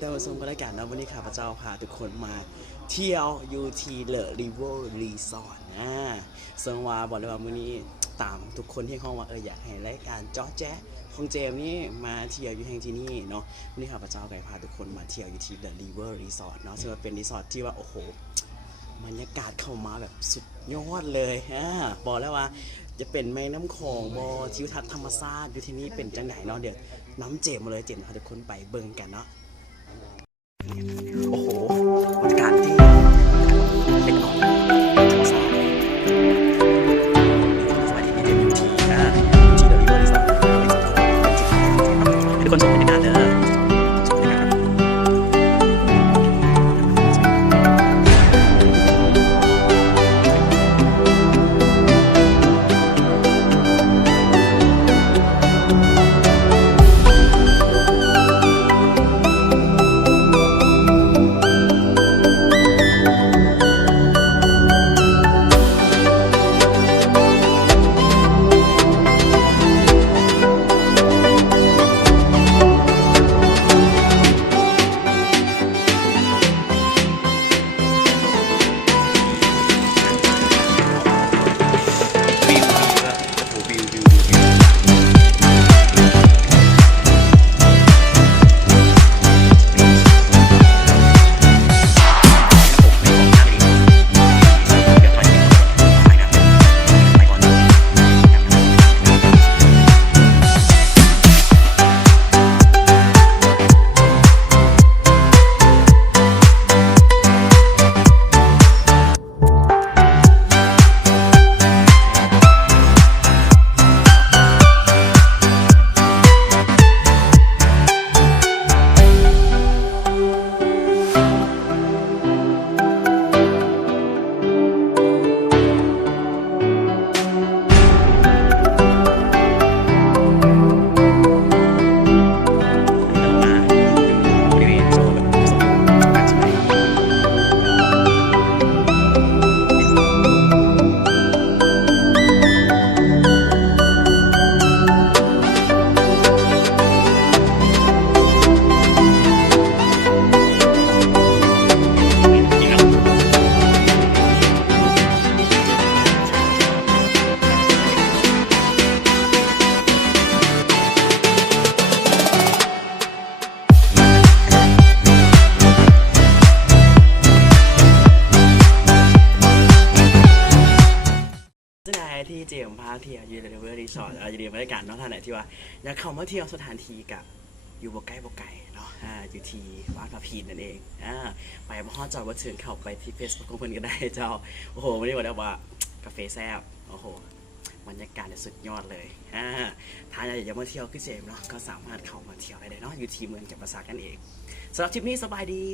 ท่านผู้ชมรายการนะวันนี้ข้าพเจ้าพาทุกคนมาเที่ยวยูทีเลอริเวอร์รีสอร์ทซึ่งว่าบอกเลยว่ามื้อนี้ตามทุกคนที่เข้ามาอยากให้รายการจ๊อแจ๊ของเจมนี่มาเที่ยวอยู่แห่งที่นี่เนาะวันนี้ข้าพเจ้าก็พาทุกคนมาเที่ยวยูทีเลอริเวอร์รีสอร์ทเนาะซึ่งเป็นรีสอร์ทที่ว่าโอ้โหบรรยากาศเข้ามาแบบสุดยอดเลยบอกแล้วว่าจะเป็นแม่น้ำคลองบอทิวทัศน์ธรรมชาติอยู่ที่นี่เป็นจังไหนเนาะเดี๋ยวน้ำเจมมาเลยเจมพาทุกคนไปเบิ่งกันเนาะโอ้โหบรรยากาศที่เป็นของธรรมชาติสวัสดีพี่เจมอยู่ที่ที่เดอะริเวอร์รีสอร์ทให้ทุกคนชมบรรยากาศเด้อที่เจมพาเที่ยวยูนิเวอร์รีสอร์ทจะดีบรรยากาศเนาะท่านไหนที่ว่าอยากเข้ามาเที่ยวสถานที่กับอยู่บ่ใกล้บ่ไกลเนาะอยู่ที่บ้านพระพีนั่นเองไปมาฮอดจอดว่าเชิญเข้าไปที่เฟซบุ๊กของเพื่อนก็ได้เจ้าโอ้โหวันนี้บอกได้ว่ากาแฟแซ่บโอ้โหบรรยากาศสุดยอดเลยถ้าอยากจะมาเที่ยวพี่เจมเนาะก็สามารถเข้ามาเที่ยวได้เนาะอยู่ที่เมืองจับประสาทกันเองสำหรับทริปนี้สบายดี